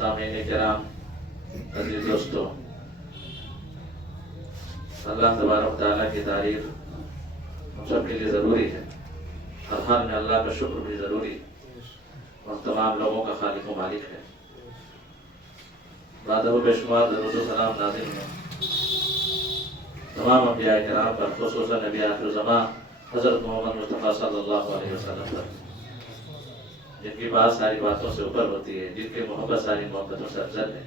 سامعین کرام، عزیز دوستو، اللہ تبارک تعالیٰ کی تعریف ہم سب کے لیے ضروری ہے۔ ہر حال میں اللہ کا شکر بھی ضروری ہے، اور تمام لوگوں کا خالق و مالک ہے۔ بعد بے شمار درود و سلام نازل ہیں تمام انبیاء کرام پر، خصوصاً نبی آخر الزمان حضرت محمد مصطفیٰ صلی اللہ علیہ وسلم پر، جن کی بات ساری باتوں سے اوپر ہوتی ہے، جن کی محبت ساری محبتوں سے افضل ہے۔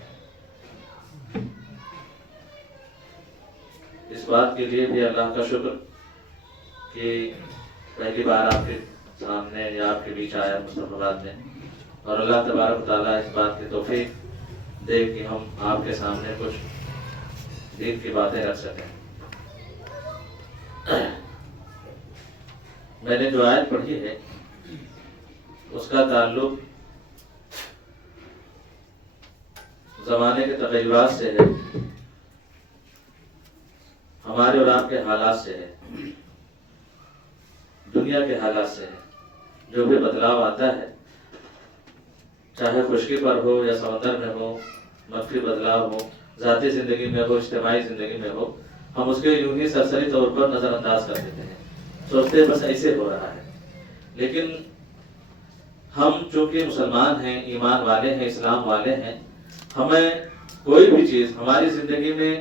اس بات کے لیے بھی اللہ کا شکر کہ پہلی بار آپ کے سامنے یا آپ کے بیچ آیا مصطفیٰ باد میں، اور اللہ تبارک تعالیٰ اس بات کی توفیق دے کہ ہم آپ کے سامنے کچھ دین کی باتیں رکھ سکیں۔ میں نے جو آیت پڑھی ہے اس کا تعلق زمانے کے تغیرات سے ہے، ہمارے اور آپ کے حالات سے ہے، دنیا کے حالات سے ہے۔ جو بھی بدلاؤ آتا ہے، چاہے خشکی پر ہو یا سمندر میں ہو، منفی بدلاؤ ہو، ذاتی زندگی میں ہو، اجتماعی زندگی میں ہو، ہم اس کے یوں ہی سرسری طور پر نظر انداز کر دیتے ہیں، سوچتے ہیں بس ایسے ہو رہا ہے۔ لیکن ہم چونکہ مسلمان ہیں، ایمان والے ہیں، اسلام والے ہیں، ہمیں کوئی بھی چیز ہماری زندگی میں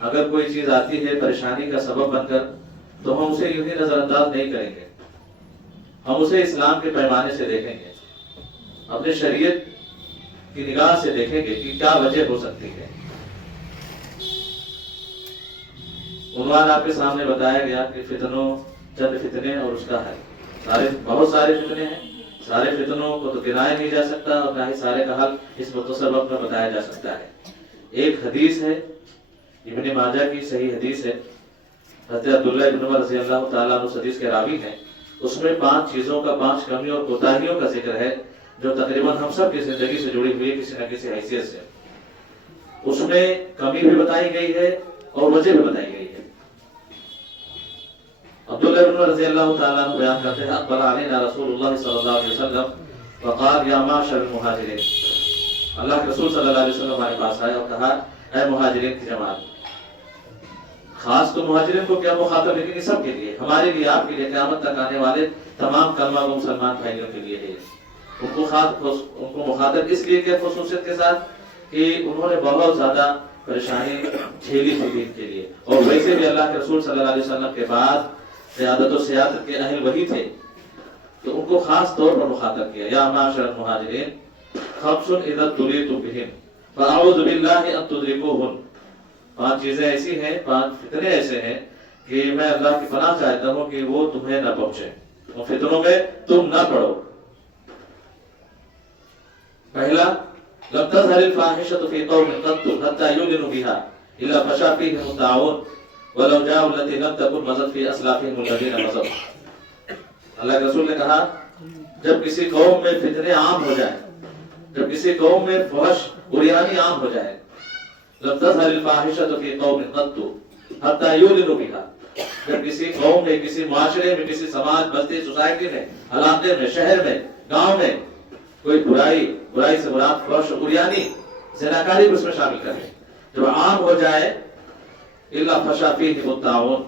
اگر کوئی چیز آتی ہے پریشانی کا سبب بن کر، تو ہم اسے یوں ہی نظر انداز نہیں کریں گے، ہم اسے اسلام کے پیمانے سے دیکھیں گے، اپنے شریعت کی نگاہ سے دیکھیں گے کہ کیا وجہ ہو سکتی ہے۔ عنوان آپ کے سامنے بتایا گیا کہ فتنوں، چند فتنے اور اس کا حل۔ بہت سارے فتنے ہیں، سارے فتنوں کو تو گنایا نہیں جا سکتا، اور نہ ہی سارے کا حل اس مختصر وقت میں بتایا جا سکتا ہے۔ ایک حدیث ہے، ابن ماجہ کی صحیح حدیث ہے، حضرت عبداللہ ابن عمر رضی اللہ تعالیٰ عنہ اس حدیث کے راوی ہیں۔ اس میں 5 چیزوں کا، 5 کمیوں اور کوتاہیوں کا ذکر ہے جو تقریباً ہم سب کی زندگی سے جڑی ہوئی ہے کسی نہ کسی حیثیت سے۔ اس میں کمی بھی بتائی گئی ہے اور وجہ بھی بتائی گئی ہے۔ عبداللہ ابن عمر رضی اللہ تعالیٰ عنہ بیان کرتے ہیں، اقبل علینا رسول اللہ صلی اللہ علیہ وسلم فقال یا معشر المہاجرین، اللہ کے رسول صلی اللہ علیہ وسلم ہمارے پاس آئے اور کہا، اے مہاجرین کی جماعت، خاص تو مہاجرین کو کیا مخاطب، لیکن یہ سب کے لیے، ہمارے لیے، آپ کے لیے، قیامت تک آنے والے تمام کلمہ گو مسلمان بھائیوں کے لیے ہے۔ ان کو مخاطب اس لیے کہ خصوصیت کے ساتھ کہ انہوں نے بہت زیادہ پریشانی جھیلی تھی دین کے لیے، اور ویسے بھی اللہ کے رسول صلی اللہ علیہ وسلم کے بعد قیادت و سیادت کے اہل وہی تھے، تو ان کو خاص طور پر مخاطب کیا، یا معاشر المہاجرین خمس اذا ابتلیتم بہن فاعوذ باللہ ان تدرکوہن۔ 5 چیزیں ایسی ہیں، 5 فتنے ایسے ہیں کہ میں اللہ کی پناہ چاہتا ہوں کہ وہ تمہیں نہ پہنچے، ان فتنوں میں تم نہ پڑو۔ پہلا، لم تظہر الفاحشۃ فی قوم قط حتی یعلنوا بها الا فشا فیہم الطاعون ولو جاءوا التي لم تكن مضت في اسلافهم الذين مضوا۔ اللہ کے رسول نے کہا، جب کسی قوم میں فتنے عام ہو جائیں، جب کسی قوم میں فحش عریانی عام ہو جائے، لم تظہر الفاحشۃ فی قوم قط حتی یعلنوا بها، جب کسی قوم میں، کسی معاشرے میں، کسی سماج، بستی، سوسائٹی میں، علاقے میں، شہر میں، گاؤں میں کوئی برائی سے مراد فحش عریانی، زناکاری کو اس میں شامل کریں، جب عام ہو جائے، الا فشا فیہم الطاعون،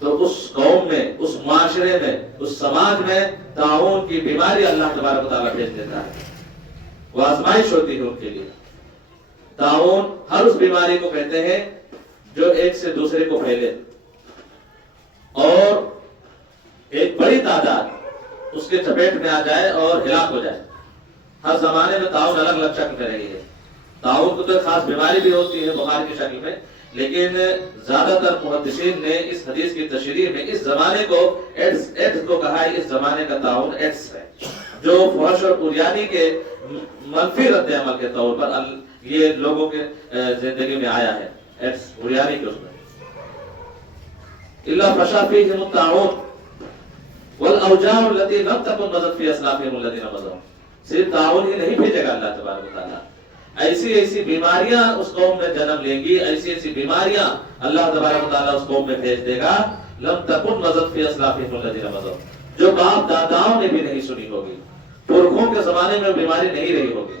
تو اس قوم میں، اس معاشرے میں، اس سماج میں طاعون کی بیماری اللہ تبارک و تعالیٰ بھیج دیتا ہے، وہ آزمائش ہوتی ہے ان کے لیے۔ طاعون ہر اس بیماری کو کہتے ہیں جو ایک سے دوسرے کو پھیلے اور ایک بڑی تعداد اس کے چپیٹ میں آ جائے اور ہلاک ہو جائے۔ ہر زمانے میں طاعون الگ الگ شکل میں رہی ہے۔ طاعون کو تو خاص بیماری بھی ہوتی ہے بخار کی شکل میں، لیکن زیادہ تر محدثین نے اس حدیث کی تشریح میں اس زمانے کو ایڈز کو کہا ہے، اس زمانے کا طاعون ایڈز ہے، جو فحش اور عریانی کے منفی رد عمل کے طور پر یہ لوگوں کے زندگی میں آیا ہے، ایڈز عریانی کے اس میں۔ الا فشا فیہم الطاعون والاوجاع التي لم تكن مضت في اسلافهم الذين مضوا۔ صرف طاعون ہی نہیں بھیجے گا اللہ تبارک و تعالیٰ، ایسی ایسی بیماریاں اس قوم میں جنم لیں گی، ایسی ایسی بیماریاں اللہ تبارک و تعالیٰ اس قوم میں بھیج دے گا، لم تکن مضت فی اسلافہم الذین مضوا، جو باپ داداؤں نے بھی نہیں سنی ہوگی، پرکھوں کے زمانے میں بیماری نہیں رہی ہوگی۔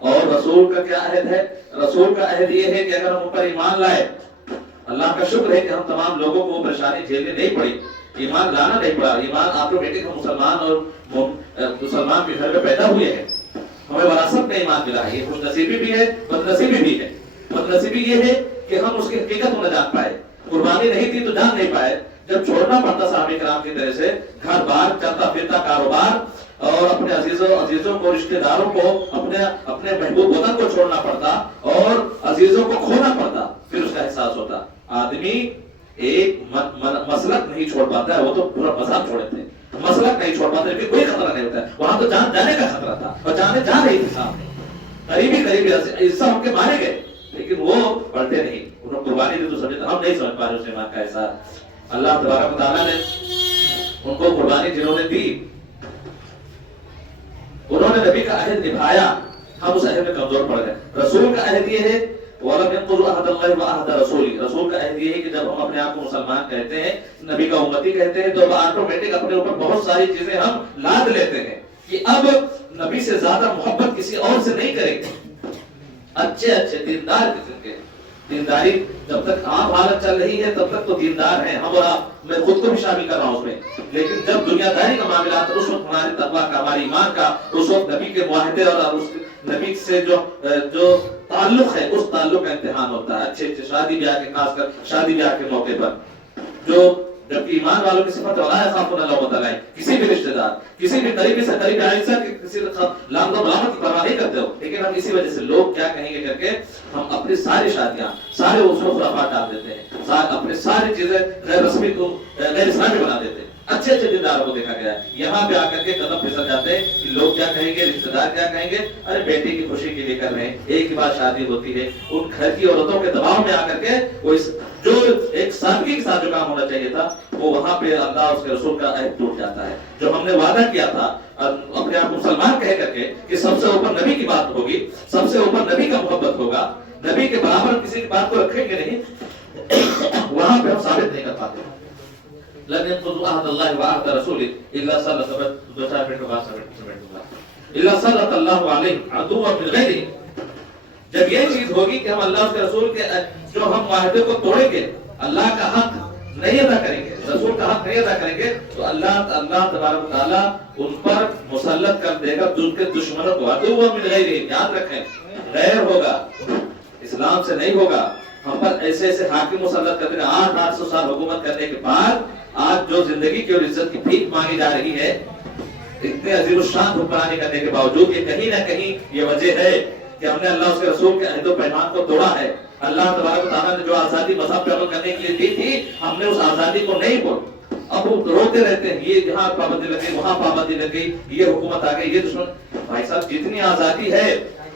اور رسول کا کیا عہد ہے؟ رسول کا عہد یہ ہے کہ اگر ہم اوپر ایمان لائے، اللہ کا شکر ہے کہ ہم تمام لوگوں کو وہ پریشانی جھیلنی نہیں پڑی، ایمان لانا نہیں پڑا، ایمان آٹومیٹک ہم مسلمان اور مسلمان کے گھر میں پیدا ہوئے ہیں، ہمیں وراثت میں ایمان ملا ہے۔ یہ خوش نصیبی بھی ہے، بد نصیبی بھی ہے۔ بد نصیبی یہ ہے کہ ہم اس کی حقیقت کو نہ جان پائے، قربانی نہیں تھی تو جان نہیں پائے، جب چھوڑنا پڑتا صحابہ کرام کی طرح سے گھر بار، چلتا پھرتا کاروبار، اور اپنے عزیزوں کو، رشتہ داروں کو، اپنے محبوب وطن کو چھوڑنا پڑتا اور عزیزوں کو کھونا پڑتا، پھر اس کا احساس ہوتا۔ آدمی ایک مسلک نہیں چھوڑ پاتا ہے، وہ تو پورا مذہب چھوڑے تھے، مسلک نہیں چھوڑ پاتے، لیکن کوئی خطرہ نہیں ہوتا ہے، وہاں تو جان جانے کا خطرہ تھا اور جانے جا رہی تھی سامنے، قریبی حصہ ان کے مارے گئے، لیکن وہ پڑھتے نہیں، انہوں نے قربانی دی تو سمجھتے، ہم نہیں سمجھ پا رہے اس ایمان کا احساس۔ اللہ تبارک و تعالیٰ نے ان کو قربانی جنہوں نے دی، انہوں نے نبی کا عہد نبھایا، ہم اس عہد میں کمزور پڑ گئے۔ رسول کا عہد یہ ہے وَلَمْ يَنقُضُوا عَهْدَ اللَّهِ وَعَهْدَ رَسُولِهِ، رسول کا عہد یہ ہے کہ جب ہم اپنے آپ کو مسلمان کہتے ہیں، نبی کا امتی کہتے ہیں، تو آٹومیٹک اپنے اوپر بہت ساری چیزیں ہم لاد لیتے ہیں کہ اب نبی سے زیادہ محبت کسی اور سے نہیں کریں گے۔ اچھے دیندار قسم کے، دینداری جب تک عام حالت چل رہی ہے تب تک تو دیندار ہیں ہم اور آپ، میں خود کو بھی شامل کر رہا ہوں اس میں، لیکن جب دنیا داری کا معاملہ آتا ہے اس وقت ہمارے تقویٰ کا، ہمارے ایمان کا، اس وقت نبی کے معاہدے اور اس نبی سے جو تعلق ہے اس تعلق کا امتحان ہوتا ہے۔ اچھے شادی بیاہ کے، خاص کر شادی بیاہ کے موقع پر، جو جبکہ ایمان والوں کی صفت ولا یخافون لومۃ لائم، کسی بھی رشتہ دار، کسی بھی قریبی سے قریبی عائشہ کے کسی لام و ملامت کی پرواہ نہیں کرتے ہو، لیکن ہم اسی وجہ سے لوگ کیا کہیں گے کر کے ہم اپنی ساری شادیاں، سارے اصول و خرافات ڈال دیتے ہیں، اپنے ساری چیزیں غیر رسمی کو غیر اسلامی بنا دیتے ہیں۔ اچھے دینداروں کو دیکھا گیا ہے، یہاں پہ آ کر کے قدم پھسل جاتے ہیں کہ لوگ کیا کہیں گے، رشتہ دار کیا کہیں گے، ارے بیٹی کی خوشی کے لیے کر رہے ہیں، ایک ہی بار شادی ہوتی ہے، ان گھر کی عورتوں کے دباؤ میں آ کر کے وہ جو ایک سادگی کے ساتھ جو کام ہونا چاہیے تھا وہ وہاں پہ اللہ اس کے رسول کا عہد ٹوٹ جاتا ہے۔ جو ہم نے وعدہ کیا تھا اپنے آپ کو مسلمان کہہ کر کے کہ سب سے اوپر نبی کی بات ہوگی، سب سے اوپر نبی کا محبت ہوگا، نبی کے برابر کسی کی بات کو رکھیں گے نہیں، وہاں پہ ہم ثابت نہیں کر پاتے۔ لَمْ يَنقُضُوا عَهْدَ اللَّهِ وَعَهْدَ رَسُولِهِ إِلَّا سَلَّطَ اللَّهُ عَلَيْهِمْ عَدُوًّا مِنْ غَيْرِهِمْ، جب یہ چیز ہوگی کہ ہم اللہ کے رسول کے جو ہم معاہدے کو توڑیں گے، اللہ کا حق نہیں ادا کریں گے، رسول کا حق نہیں ادا کریں گے، تو اللہ تبارک و تعالیٰ ان پر مسلط کر دے گا ان کے دشمنوں کو، عَدُوًّا مِنْ غَيْرِهِمْ، یاد رکھیں غیر ہوگا، اسلام سے نہیں ہوگا، ہم پر ایسے حاکم مسلط کر دے گا۔ 800 سال حکومت کرنے کے بعد آج جو زندگی کی اور عزت کی بھیک مانگی جا رہی ہے، اتنے عظیم الشان حکمرانی کرنے کے باوجود، یہ کہیں نہ کہیں یہ وجہ ہے کہ ہم نے اللہ اس کے رسول کے عہد و پیمان کو توڑا ہے۔ اللہ تبارک و تعالیٰ نے جو آزادی مذہب پہ عمل کرنے کے لیے دی تھی، ہم نے اس آزادی کو نہیں بولا، اب وہ روتے رہتے ہیں، یہ یہاں پابندی لگ گئی، وہاں پابندی لگ گئی، یہ حکومت آ گئی، یہ دشمن۔ بھائی صاحب جتنی آزادی ہے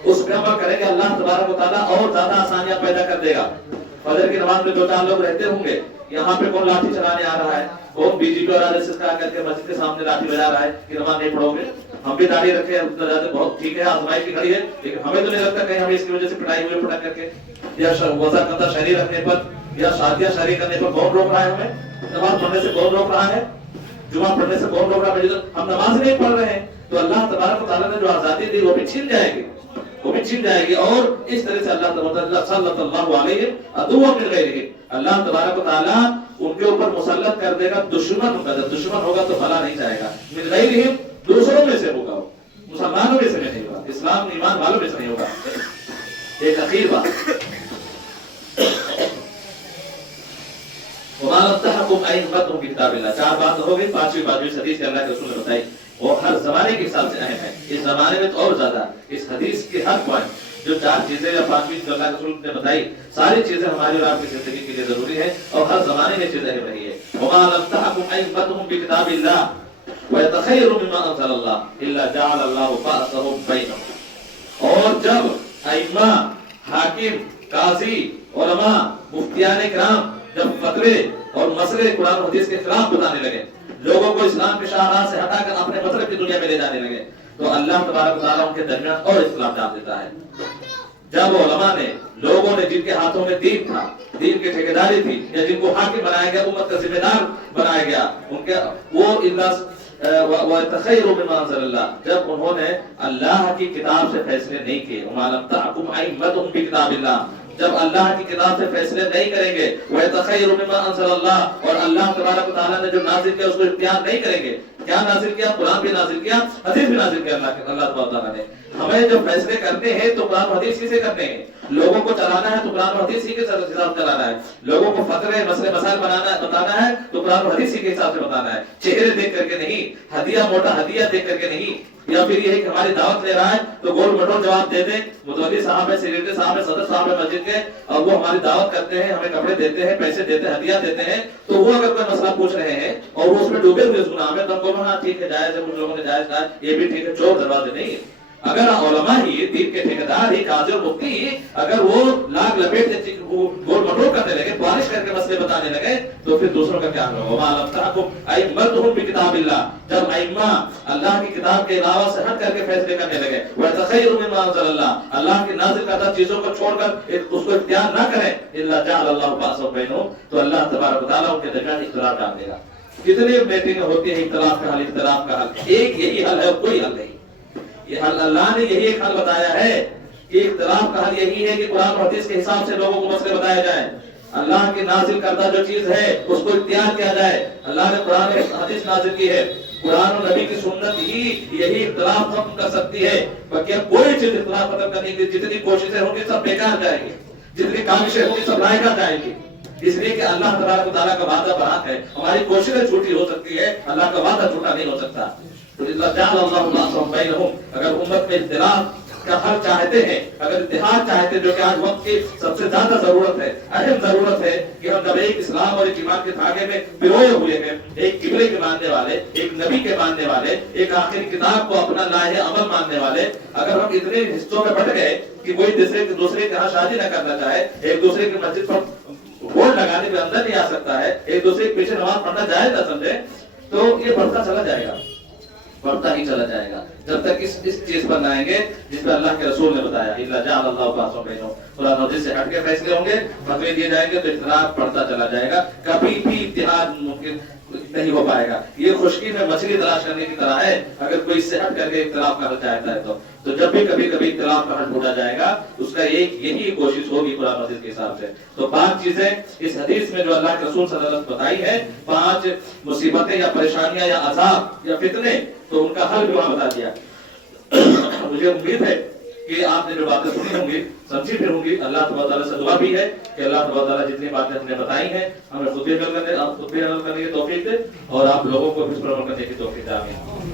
اس پہ عمل کریں گے، اللہ تبارک و تعالیٰ اور زیادہ آسانیاں پیدا کر دے گا۔ فجر کی نماز میں 2-4 لوگ رہتے ہوں گے، یہاں پہ کون لاٹھی چلانے آ رہا ہے، کون بی جے پی اور آر ایس ایس کا کر کے مسجد کے سامنے لاٹھی بجا رہا ہے کہ نماز نہیں پڑھو گے، ہم بھی داڑھی رکھے ہیں، بہت ٹھیک ہے، آزمائش کی گھڑی ہے، لیکن ہمیں تو نہیں لگتا کہیں ہمیں اس کی وجہ سے پٹائی ہوئے پٹا کر کے، یا وضع قطع شہری رکھنے پر یا شادیاں شہری کرنے پر کون روک رہا ہے ہمیں؟ نماز پڑھنے سے کون روک رہا ہے؟ جمعہ پڑھنے سے کون روک رہا ہے؟ ہم نماز نہیں پڑھ رہے ہیں، تو اللہ تبارک و تعالیٰ نے جو آزادی دی وہ بھی چھین جائے گی، وہ بھی چھین جائے گی، اور اس طرح سے اللہ تبارک صلی اللہ علیہ عدوًا من غیرہم، اللہ تبارک و تعالیٰ ان کے اوپر مسلط کر دے گا دشمن ہوگا، جب دشمن ہوگا تو بھلا نہیں جائے گا، من غیرہم دوسروں میں سے ہوگا، مسلمانوں میں سے نہیں ہوگا، اسلام ایمان والوں میں سے نہیں ہوگا۔ ایک اخیر بات، وَمَا لَمْ تَحْكُمْ أَئِمَّتُهُمْ بِكِتَابِ اللَّهِ، 4 بات ہو گئی، 5ویں بات جو اس حدیث کے اللہ کے رسول نے بتائی وہ ہر زمانے کے حساب سے اہم ہے، اس زمانے میں تو اور زیادہ، اس حدیث کے ہر پوائنٹ جو 4 چیزیں یا 5ویں جو اللہ کے رسول نے بتائی، ساری چیزیں ہماری اور آپ کی زندگی کے لیے ضروری ہے اور ہر زمانے میں چیز اہم رہی ہے۔ وَمَا لَمْ تَحْكُمْ أَئِمَّتُهُمْ بِكِتَابِ اللَّهِ وَيَتَخَيَّرُوا مِمَّا أَنزَلَ اللَّهُ إِلَّا جَعَلَ اللَّهُ بَأْسَهُمْ بَيْنَهُمْ، اور جب ائمہ، حاکم، قاضی، علماء، مفتیان کرام جب فتوے اور مسئلے قرآن و حدیث کے خلاف بتانے لگے، لوگوں کو اسلام کے شاہراہ سے ہٹا کر اپنے مطلب کی دنیا میں لے جانے لگے، تو اللہ تبارک و تعالیٰ ان کے درمیان اور اختلاف ڈال دیتا ہے۔ جب علماء نے، لوگوں نے جن کے ہاتھوں میں دین تھا، دین کی ٹھیکیداری تھی، یا جن کو حاکم بنایا گیا، امت کا ذمہ دار بنایا گیا، ان کے وہ وَيَتَخَيَّرُوا مِمَّا أَنزَلَ اللَّهُ، جب انہوں نے اللہ کی کتاب سے فیصلے نہیں کیے، وَمَا لَمْ تَحْكُمْ أَئِمَّتُهُم بِكِتَابِ اللَّهِ، جب اللہ کی کتاب سے فیصلے نہیں کریں گے، وَيَتَخَيَّرُوا مِمَّا أَنزَلَ اللَّهُ، اور اللہ تبارک و تعالیٰ نے جو نازل کیا اس کو اختیار نہیں کریں گے. کیا نازل کیا؟ قرآن بھی نازل کیا، حدیث بھی نازل کیا اللہ تبارک و تعالیٰ نے. ہمیں جب فیصلے کرنے ہیں تو قرآن و حدیث ہی سے کرنے ہیں. لوگوں کو چلانا ہے تو قرآن و حدیث ہی کے حساب چلانا ہے. لوگوں کو فتوے مسئلے مسائل بتانا ہے تو قرآن و حدیث ہی کے حساب سے بتانا ہے. چہرے دیکھ کر کے نہیں، ہدیہ موٹا ہدیہ دیکھ کر کے نہیں، یا پھر یہ ہے کہ ہماری دعوت لے رہا ہے تو گول مٹول جواب دے دیں. متولی صاحب ہے، سیکرٹری صاحب ہے، صدر صاحب ہے مسجد کے، اور وہ ہماری دعوت کرتے ہیں، ہمیں کپڑے دیتے ہیں، پیسے دیتے ہیں، ہدیہ دیتے ہیں، تو وہ اگر کوئی مسئلہ پوچھ رہے ہیں اور وہ اس میں ڈوبے ہوئے اس گناہ میں، تو ہم کو ہاں ٹھیک ہے، جائز ہے، کچھ لوگوں نے جائز کہا، یہ بھی ٹھیک ہے. چور دروازے نہیں ہے. اگر علماء ہی، دین کے ٹھیکیدار ہی، قاضی اور مفتی ہی اگر وہ لاگ لپیٹ گول مٹول کرنے لگے، پالش کر کے مسئلے بتانے لگے، تو پھر دوسروں کا کیا ہوگا؟ وَمَا لَمْ تَحْكُمْ أَئِمَّتُهُم بِكِتَابِ اللَّهِ، جب ائمہ اللہ کی کتاب کے علاوہ سے ہٹ کر کے فیصلے کرنے لگے، وَيَتَخَيَّرُوا مِمَّا أَنزَلَ اللَّهُ، اللہ کی نازل کردہ چیزوں کو چھوڑ کر اس کو اختیار نہ کریں، إِلَّا جَعَلَ اللَّهُ بَعْثَهُم بَيْنَهُمْ، تو اللہ تبارک و تعالیٰ ان کے درمیان اختلاف ڈال دے گا. کتنی میٹنگیں ہوتی ہیں اختلاف کا حل، اختلاف کا حل، ایک یہی حل ہے اور کوئی حل نہیں. یہ حل اللہ نے یہی ایک حل بتایا ہے کہ اختلاف کا حل یہی ہے کہ قرآن و حدیث کے حساب سے لوگوں کو مسئلے بتایا جائے. اللہ کی نازل کردہ جو چیز ہے اس کو اختیار کیا جائے. اللہ نے قرآن حدیث نازل کی ہے، قرآن و نبی کی سنت ہی یہی اختلاف ختم کر سکتی ہے. باقی کوئی چیز اختلاف ختم کرنے کی جتنی کوششیں ہوں گی سب بیکار جائیں گی، جتنی کاوشیں ہوں گی سب رائگاں جائیں گی. اس لیے کہ اللہ تبارک و تعالیٰ کا وعدہ برحق ہے. ہماری کوششیں جھوٹی ہو سکتی ہے، اللہ کا وعدہ جھوٹا نہیں ہو سکتا. تو اللہ جعل اللہ بَعْثَهُم بَيْنَهُم، اگر امت میں اختلاف کا حل چاہتے ہیں، اگر اتحاد چاہتے ہیں، جو کہ آج وقت کی سب سے زیادہ ضرورت ہے، اہم ضرورت ہے کہ ہم جب ایک اسلام اور ایک ایمان کے دھاگے میں پروئے ہوئے ہیں، ایک قبلے کے ماننے والے، ایک نبی کے ماننے والے، ایک آخری کتاب کو اپنا لاہ عمل ماننے والے، اگر ہم اتنے حصوں میں بٹ گئے کہ کوئی دوسرے کے ہاں شادی نہ کرنا چاہے، ایک دوسرے کی مسجد پر ووٹ لگانے میں اندر نہیں آ سکتا ہے، ایک دوسرے کے پیچھے نماز پڑھنا جائز نہ سمجھے، تو یہ بڑھتا چلا جائے گا، بڑھتا ہی چلا جائے گا جب تک اس چیز پر نہ آئیں گے جس پہ اللہ کے رسول نے بتایا. الا جعل اللہ بَعْثَهُم بَيْنَهُم، قرآن و حدیث سے ہٹ کے فیصلے ہوں گے، فتوے دیے جائیں گے، تو اختلاف بڑھتا چلا جائے گا. کبھی بھی اتحاد ممکن نہیں ہو پائے گا. یہ خشکی میں مچھلی تلاش کرنے کی طرح ہے، اگر کوئی اس سے ہٹ کر کے اختلاف کرنا چاہتا ہے تو جب بھی کبھی اختلاف کا حل ڈھونڈا جائے گا، اس کا ایک یہی کوشش ہوگی قرآن و حدیث کے حساب سے. تو 5 چیزیں اس حدیث میں جو اللہ کے رسول صلی اللہ علیہ وسلم بتائی ہے، 5 مصیبتیں یا پریشانیاں یا عذاب یا فتنے، تو ان کا حل بھی وہاں بتا دیا. مجھے امید ہے کہ آپ نے جو باتیں سنی ہوں گی، سمجھی بھی ہوں گی. اللہ تبارک تعالیٰ سے دعا بھی ہے کہ اللہ تبارک تعالیٰ جتنی باتیں ہم نے بتائی ہیں ہمیں خود بھی عمل کرنے کی توفیق دے، اور آپ لوگوں کو بھی اس پر عمل کرنے کی توفیق دے. آمین.